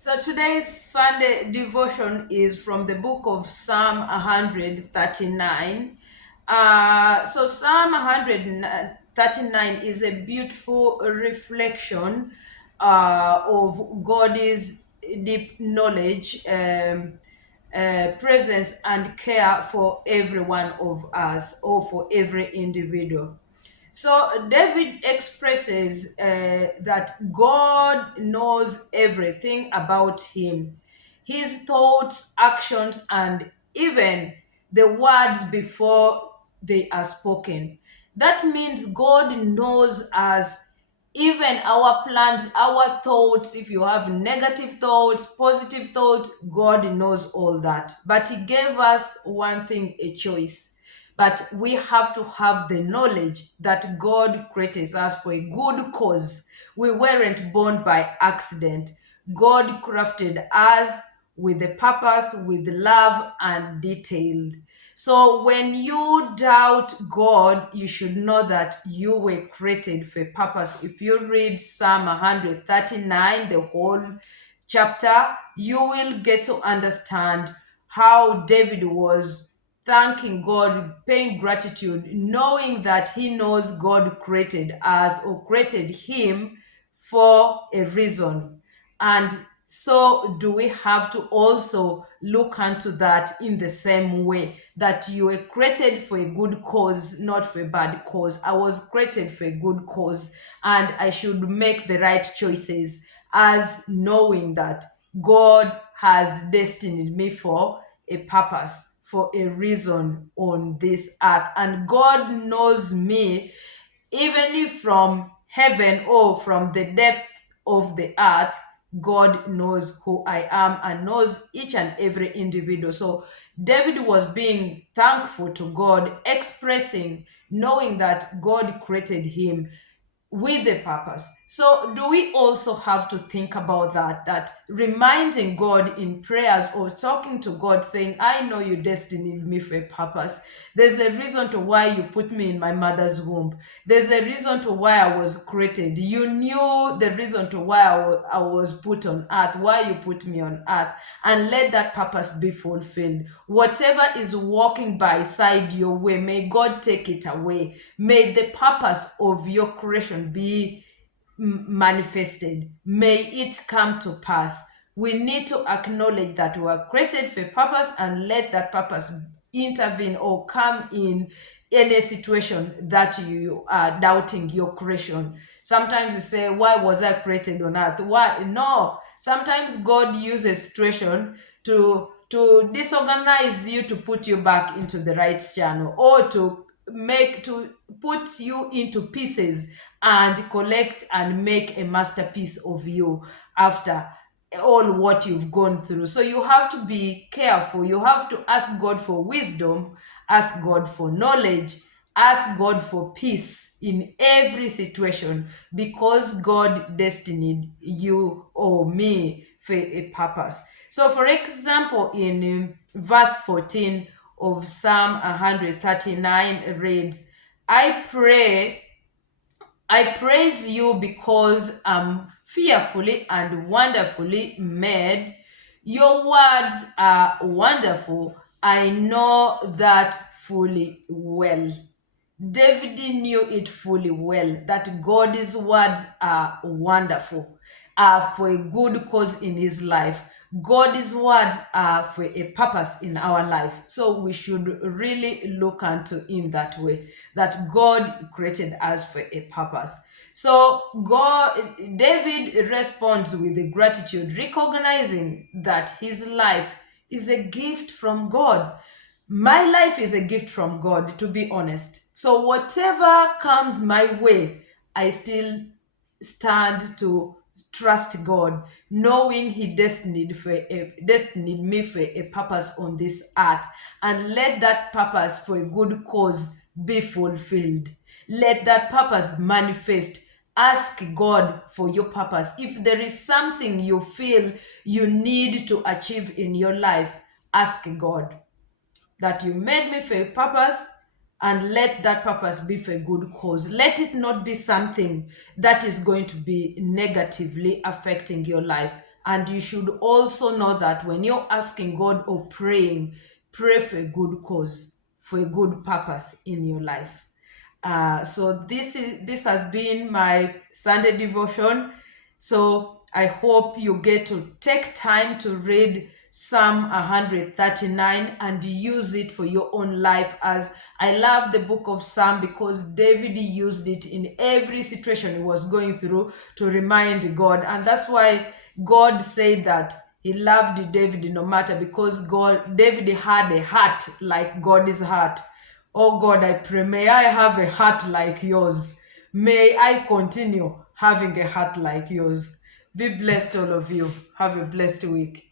So today's Sunday devotion is from the book of Psalm 139. So Psalm 139 is a beautiful reflection of God's deep knowledge, presence, and care for every one of us or for every individual. So David expresses that God knows everything about him, his thoughts, actions, and even the words before they are spoken. That means God knows us, even our plans, our thoughts. If you have negative thoughts, positive thoughts, God knows all that. But He gave us one thing, a choice. But we have to have the knowledge that God created us for a good cause. We weren't born by accident. God crafted us with a purpose, with love and detail. So when you doubt God, you should know that you were created for a purpose. If you read Psalm 139, the whole chapter, you will get to understand how David was thanking God, paying gratitude, knowing that he knows God created us or created him for a reason. And so do we have to also look into that in the same way that you were created for a good cause, not for a bad cause. I was created for a good cause and I should make the right choices as knowing that God has destined me for a purpose, for a reason on this earth. And God knows me even if from heaven or from the depth of the earth. God knows who I am and knows each and every individual. So David was being thankful to God, expressing, knowing that God created him with a purpose. So do we also have to think about that reminding God in prayers or talking to God saying, I know you destined me for a purpose. There's a reason to why you put me in my mother's womb. There's a reason to why I was created. You knew the reason to why I was put on earth, why you put me on earth, and let that purpose be fulfilled. Whatever is walking by side your way, may God take it away. May the purpose of your creation be manifested. May it come to pass. We need to acknowledge that we are created for a purpose and let that purpose intervene or come in any situation that you are doubting your creation. Sometimes you say, why was I created on earth? Why? No. Sometimes God uses situation to disorganize you, to put you back into the right channel, or to put you into pieces and collect and make a masterpiece of you after all what you've gone through. So you have to be careful. You have to ask God for wisdom, ask God for knowledge, ask God for peace in every situation, because God destined you or me for a purpose. So for example, in verse 14 of Psalm 139 reads, I praise you because I'm fearfully and wonderfully made. Your words are wonderful. I know that fully well. David knew it fully well that God's words are wonderful, are for a good cause in his life. God's words are for a purpose in our life. So we should really look into in that way that God created us for a purpose. So David responds with the gratitude, recognizing that his life is a gift from God. My life is a gift from God, to be honest. So whatever comes my way, I still stand to trust God, knowing He destined me for a purpose on this earth, and let that purpose for a good cause be fulfilled. Let that purpose manifest. Ask God for your purpose. If there is something you feel you need to achieve in your life, ask God that you made me for a purpose, and let that purpose be for a good cause. Let it not be something that is going to be negatively affecting your life. And you should also know that when you're asking God or praying, pray for a good cause, for a good purpose in your life. So this has been my Sunday devotion. So I hope you get to take time to read Psalm 139 and use it for your own life. As I love the book of Psalm because David used it in every situation he was going through to remind God. And that's why God said that he loved David no matter, because David had a heart like God's heart. Oh God, I pray, may I have a heart like yours. May I continue having a heart like yours. Be blessed, all of you. Have a blessed week.